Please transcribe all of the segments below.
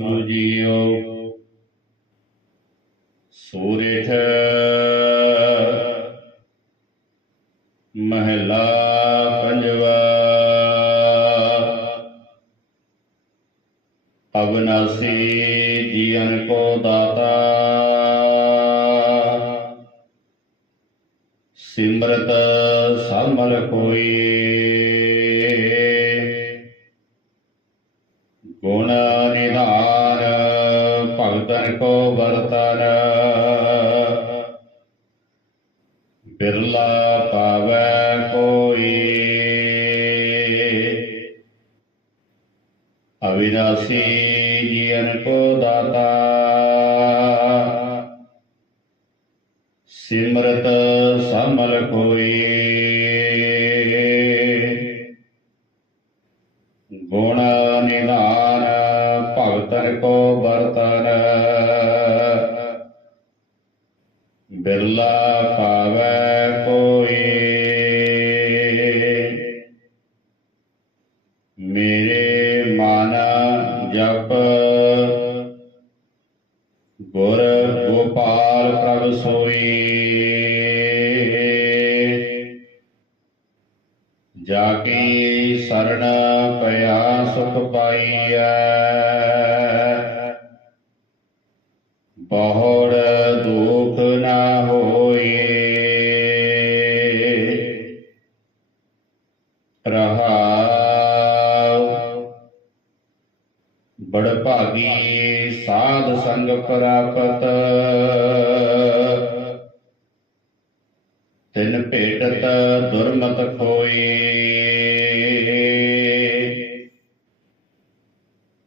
ਗੁਰੂ JIO Sorath ਮਹਿਲਾ ਪੰਜਵਾ। ਅਵਨਾਸੀ ਜੀਵਨ ਕੋ ਦਾਤਾ। ਸਿਮਰਤ ਸਮਲ ਕੋਈ ਗੁਣ ਨਿਧਾਨ ਭਗਤਨ ਕੋ ਵਰਤਨ। ਬਿਰਲਾ ਪਾਵੈ ਕੋਈ। ਅਵਿਨਾਸੀ ਜੀਵਨ ਕੋ ਦਾਤਾ। ਸਿਮਰਤ ਸਮਲ ਕੋਈ। ਭਗਤਨ ਕੋ ਵਰਤਨ ਬਿਰਲਾ ਪਾਵੈ ਕੋਈ। ਮੇਰੇ ਮਨ ਜਪ। ਗੁਰ ਗੋਪਾਲ ਪ੍ਰਭ ਸੋਈ। ਜਾ ਕੇ ਸਰਣ ਪਿਆ ਸੁਖ ਪਾਈਐ। ਬਹੁੜ ਦੁਖ ਨਾ ਹੋਏ। ਰਹਾਉ। ਬੜ ਭਾਗੀ ਸਾਧ ਸੰਗ ਪ੍ਰਾਪਤ। ਤਿਨ ਭੇਟਤ ਦੁਰਮਤ ਖੋਏ।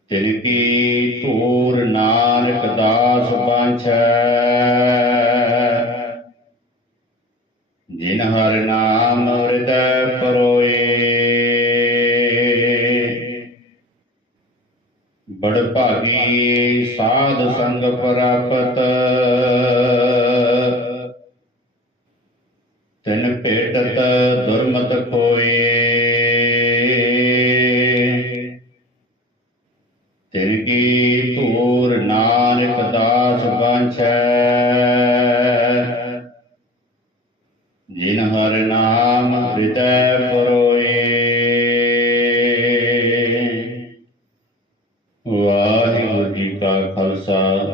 ਤਿਨ ਕੀ ਧੂਰ ਨਾਨਕ ਦਾਸ ਬਾਂਛੈ ਜਿਨ ਹਰ ਨਾਮ ਹਿਰਦੈ ਪਰੋਏ। ਬੜ ਭਾਗੀ ਸਾਧ ਸੰਗ ਪ੍ਰਾਪਤ। ਤਿਨ ਭੇਟਤ ਕੀ ਧੂਰ ਨਾਨਕ ਦਾਸ ਬੰਛੈ ਜਿਨ ਹਰ ਨਾਮ ਹਿਰਦੈ ਪਰੋਏ। ਵਾਹਿਗੁਰੂ ਜੀ ਕਾ ਖਾਲਸਾ।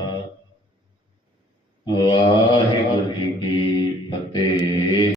ਵਾਹਿਗੁਰੂ ਜੀ ਕੀ ਫਤਿਹ।